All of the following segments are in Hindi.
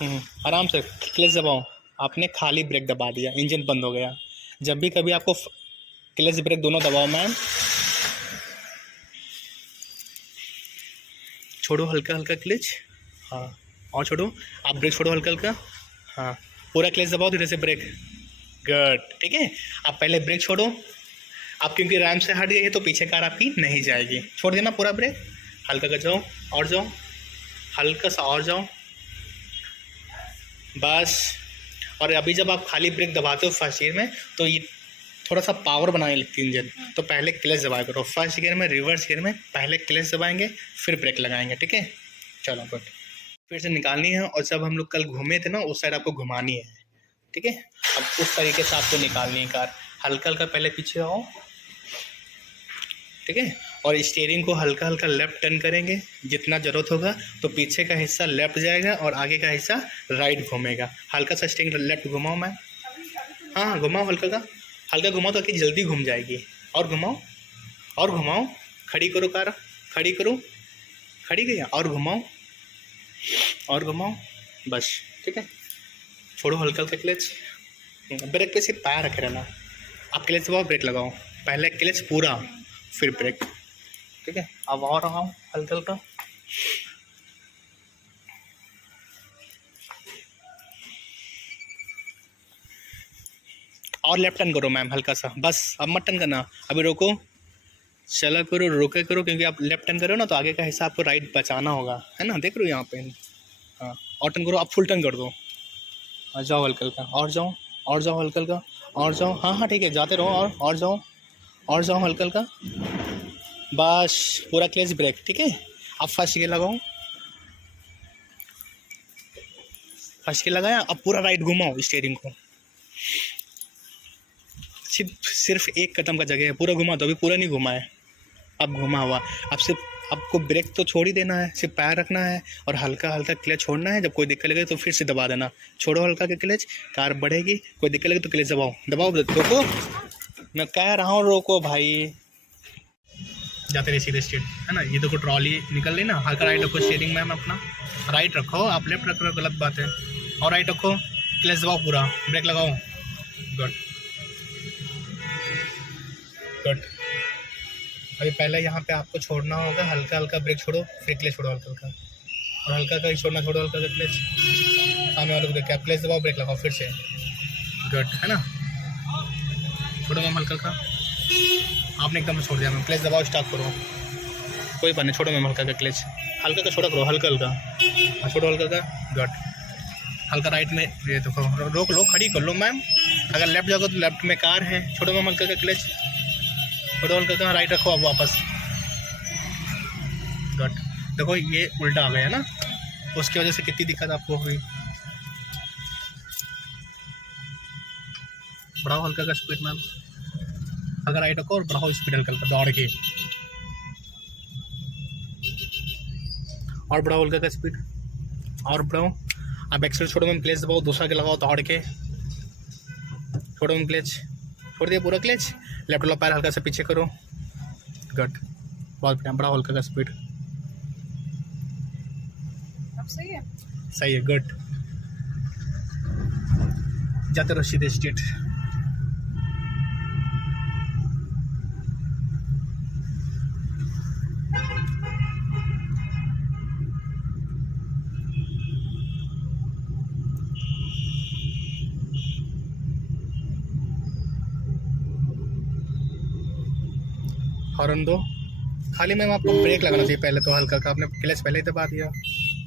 आराम से क्लच दबाओ। आपने खाली ब्रेक दबा दिया, इंजन बंद हो गया। जब भी कभी आपको क्लच ब्रेक दोनों दबाओ मैम, छोड़ो हल्का हल्का क्लच, हाँ और छोड़ो, आप ब्रेक छोड़ो हल्का हल्का, हाँ पूरा क्लच दबाओ धीरे से ब्रेक, गुड। ठीक है, आप पहले ब्रेक छोड़ो, आप क्योंकि रैम से हट गई है तो पीछे कार आपकी नहीं जाएगी। छोड़ देना पूरा ब्रेक, हल्का कर जाओ और जाओ, हल्का सा और जाओ, बस। और अभी जब आप खाली ब्रेक दबाते हो फर्स्ट गियर में तो ये थोड़ा सा पावर बनाने लगती है इंजन, तो पहले क्लच दबाया करो। फर्स्ट गियर में, रिवर्स गियर में पहले क्लच दबाएंगे फिर ब्रेक लगाएंगे। ठीक है, चलो गुड। फिर से निकालनी है, और जब हम लोग कल घूमे थे ना उस साइड आपको घुमानी है। ठीक है, अब उस तरीके से आपको निकालनी है कार। हल्का हल्का पहले पीछे आओ, ठीक है, और स्टीयरिंग को हल्का हल्का लेफ्ट टर्न करेंगे जितना ज़रूरत होगा, तो पीछे का हिस्सा लेफ्ट जाएगा और आगे का हिस्सा राइट घूमेगा। हल्का सा स्टीयरिंग लेफ्ट घुमाओ मैम, हाँ घुमाओ हल्का घुमाओ ताकि जल्दी घूम जाएगी। और घुमाओ और घुमाओ, खड़ी करो कार, खड़ी करो, खड़ी गई, और घुमाओ और घुमाओ, बस। ठीक है, छोड़ो हल्का हल्का क्लच, ब्रेक पे सिर्फ पैर रखे रहना। आप क्लच दबाओ ब्रेक लगाओ, पहले क्लच पूरा फिर ब्रेक। ठीक है, अब और आओ हल्का हल्का, और लेफ्ट टर्न करो मैम हल्का सा, बस। अब मत टर्न करना, अभी रोको, चला करो, रोके करो, क्योंकि आप लेफ्ट टर्न करो ना तो आगे का हिस्सा आपको राइट बचाना होगा, है ना। देख रहे हो यहाँ पे, हाँ। और टर्न करो, आप फुल टर्न कर दो, जाओ हल्का हल्का, और जाओ और जाओ हल्का हल्का, और जाओ, हाँ हाँ ठीक है, जाते रहो, और जाओ और जाओ हल्का हल्का, बस पूरा क्लच ब्रेक। ठीक है, अब फर्स्ट गियर लगाओ, फर्स्ट गियर लगाया, अब पूरा राइट घुमाओ स्टीयरिंग को, सिर्फ एक कदम का जगह है, पूरा घुमा दो। अभी पूरा नहीं घुमा है, अब घुमा हुआ। अब सिर्फ आपको ब्रेक तो छोड़ ही देना है, सिर्फ पैर रखना है और हल्का हल्का क्लच छोड़ना है। जब कोई दिक्कत लगे तो फिर से दबा देना, छोड़ो हल्का के क्लच, कार बढ़ेगी। कोई दिक्कत लगे तो क्लच दबाओ, दबाओ, रोको, मैं कह रहा हूँ रोको भाई, जाते रहे सीधे स्ट्रेट, है ना। ये देखो ट्रॉली निकल रही ना, हल्का राइट रखो स्टीयरिंग में, अपना राइट रखो, आप लेफ्ट रख रहे हो, गलत बात है। और राइट रखो, क्लच दबाओ पूरा, ब्रेक लगाओ, गुड गुड। अभी पहले यहाँ पे आपको छोड़ना होगा, हल्का हल्का ब्रेक छोड़ो, फिर क्लच छोड़ो हल्का हल्का, और हल्का हल्का छोड़ना, छोड़ो हल्का हल्का क्लच, सामने वाले को देख के आप क्लच दबाओ, ब्रेक लगाओ फिर से, गुड, है ना। छोड़ो मैम हल्का हल्का, आपने एकदम छोड़ दिया मैम, क्लच दबाओ, स्टॉप करो, कोई बात नहीं, छोड़ो मैम हल्का का क्लच, हल्का का छोड़ा करो, हल्का हल्का, हाँ छोड़ो हल्का का, गुड। हल्का राइट में ये देखो, रोक लो, खड़ी कर लो मैम, अगर लेफ्ट जाओगे तो लेफ्ट में कार है, छोड़ो मैम हल्का का क्लच, छोड़ो हल्का का, राइट रखो, अब वापस, गुड। देखो ये उल्टा आ गया ना, उसकी वजह से कितनी दिक्कत आपको हुई। बढ़ाओ हल्का का स्पीड मैम, अगर राइट रखो और बढ़ाओ स्पीड हल्का हल्का दौड़ के, और बढ़ाओ हल्का का स्पीड, और बढ़ाओ। अब एक्सेल छोड़ो मैम, क्लच दबाओ, दूसरा के लगाओ दौड़ के, छोड़ो मैम क्लच, छोड़ दिया पूरा क्लच, लेफ्ट वाला पैर हल्का से पीछे करो, गुड, बहुत बढ़िया। बढ़ाओ हल्का का स्पीड, अब सही है, सही है, गुड। जाते रहो सीधे स्ट्रेट, हॉर्न दो खाली। मैम आपको ब्रेक लगाना चाहिए पहले तो हल्का का, आपने क्लच पहले ही दबा दिया,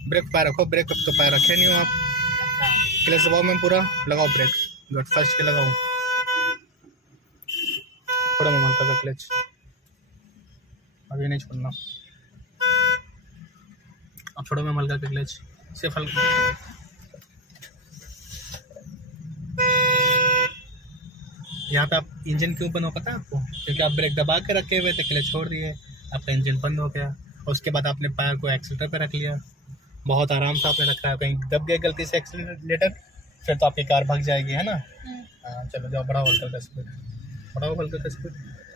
ब्रेक पैर रखो, ब्रेक तो पैर रखे नहीं हो आप, क्लच दबाओ मैम पूरा, लगाओ ब्रेक, गुड, फर्स्ट के लगाओ, छोड़ो मैम हल्का का क्लच, अभी नहीं छोड़ना, अब छोड़ो मैम हल्का का क्लच, सिर्फ हल्का, यहाँ पे आप इंजन क्यों बंद हो पता है आपको, क्योंकि आप ब्रेक दबा के रखे हुए थे, क्लच छोड़ दिए, आपका इंजन बंद हो गया। उसके बाद आपने पैर को एक्सीलेटर पे रख लिया, बहुत आराम से आपने रखा है, कहीं दब गया गलती से एक्सीलेटर, फिर तो आपकी कार भाग जाएगी, है ना। हाँ चलो जाओ, बढ़ाओ हल्का का स्पीड, बढ़ाओ हल्का का स्पीड।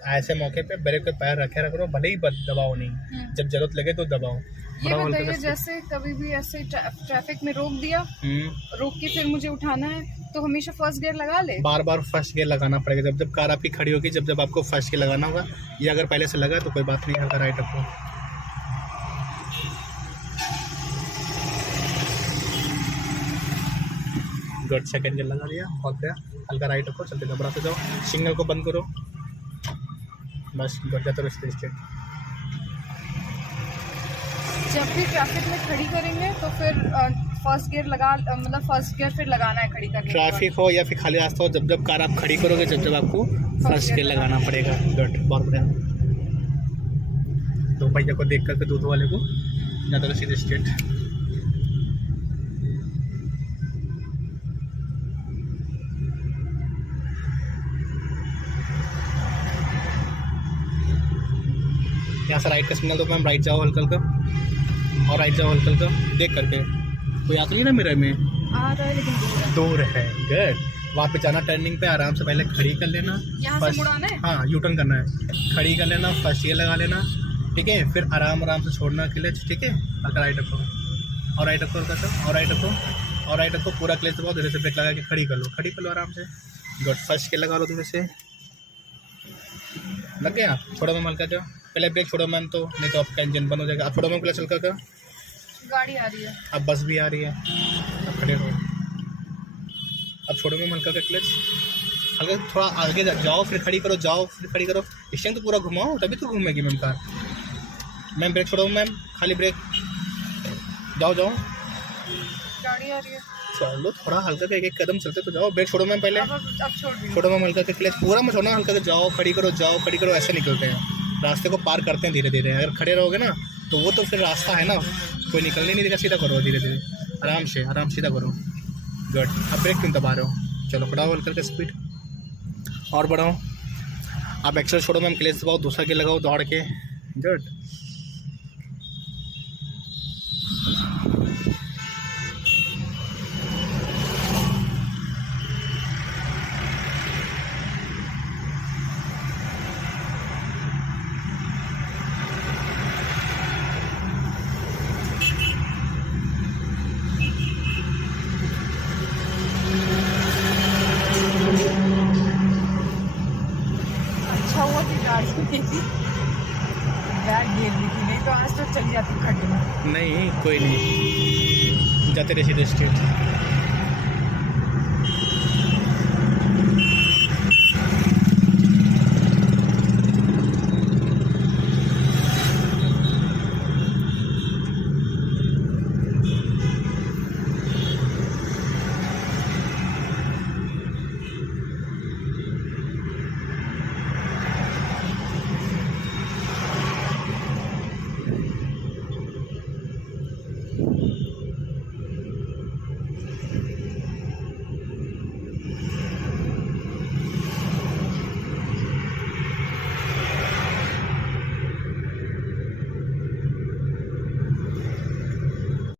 ऐसे मौके पे ब्रेक पे पैर रखे रख लो, भले ही दबाओ नहीं, जब जरूरत लगे तो दबाओ, ये बताइए, जैसे कभी भी ऐसे ट्रैफिक में रोक दिया, रोक के फिर मुझे उठाना है, तो हमेशा फर्स्ट गियर लगा ले? बार बार फर्स्ट गियर लगाना पड़ेगा जब जब कार आपकी खड़ी होगी, जब जब आपको फर्स्ट गियर लगाना होगा। ये अगर पहले से लगा तो कोई बात नहीं, हल्का राइट रखो। गुड, सेकंड गियर लगा दिया, बहुत गया, हल्का राइट रखो, चलते घबराते जाओ, सिग्नल को बंद करो, बस गुड, जाते रहो स्ट्रेट। जब भी ट्रैफिक में खड़ी करेंगे तो फिर फर्स्ट गियर लगा, मतलब फर्स्ट गियर फिर लगाना है खड़ी करने। ट्रैफिक हो या फिर खाली रास्ता हो, जब जब कार आप खड़ी करोगे जब जब आपको फर्स्ट गियर लगाना पड़ेगा। गुड, बहुत बढ़िया। तो भैया को देख करके दूध वाले को जाते रहो सीधे स्ट्रेट। यहाँ से राइट का सिग्नल दो मैम, राइट जाओ हल्का हल्का, और राइट जाओ हल्का हल्का देख करके। कोई आता नहीं ना मिरर में? आ रहा है लेकिन दूर है। गुड, वहाँ पे जाना, टर्निंग पे आराम से पहले खड़ी कर लेना, यहाँ से मुड़ाना है? हाँ, यू टर्न करना है, खड़ी कर लेना, फर्स्ट गियर लगा लेना, ठीक है, फिर आराम आराम से छोड़ना क्लच, ठीक है, हल्का राइट रखो और राइट रखो हल्का सा, और राइट रखो और राइट रखो, पूरा क्लच दबाओ, धीरे से ब्रेक लगा के खड़ी कर लो आराम से। गुड, फर्स्ट गियर लगा लो धीरे से, लग गया। छोड़ो मैम हल्का जाओ, पहले ब्रेक छोड़ो मैम, तो नहीं तो आपका इंजन बंद हो जाएगा। अब छोड़ो मैम क्लच हल्का का, गाड़ी आ रही है, अब बस भी आ रही है, अब खड़े रहो। अब छोड़ो मैम हल्का का क्लच, हल्का थोड़ा आगे जाओ, फिर खड़ी करो, जाओ फिर खड़ी करो, इस टाइम तो पूरा घुमाओ तभी तो घूमेगी मैम कार। मैम ब्रेक छोड़ो मैम, खाली ब्रेक, जाओ जाओ, गाड़ी आ रही है, चलो थोड़ा हल्का का एक एक कदम चलते तो जाओ। ब्रेक छोड़ो मैम पहले, अब छोड़ो मैम हल्का का क्लच, पूरा मत छोड़ना, हल्का का जाओ, खड़ी करो, ऐसे निकलते हैं, रास्ते को पार करते हैं धीरे धीरे। अगर खड़े रहोगे ना तो वो तो फिर रास्ता है ना, कोई निकलने नहीं देगा, सीधा करो धीरे धीरे, आराम सीधा करो। गुड, अब ब्रेक क्यों दबा रहे हो, चलो बढ़ाओ हल्का का स्पीड और बढ़ाओ। आप एक्सेल छोड़ो मैम, क्लच दबाओ, दूसरा गियर लगाओ दौड़ के। गुड, बैग गिर दी थी, नहीं तो आज तो चली जाती खड्डे में। नहीं कोई नहीं, जाते रहे सीधे स्ट्रेट।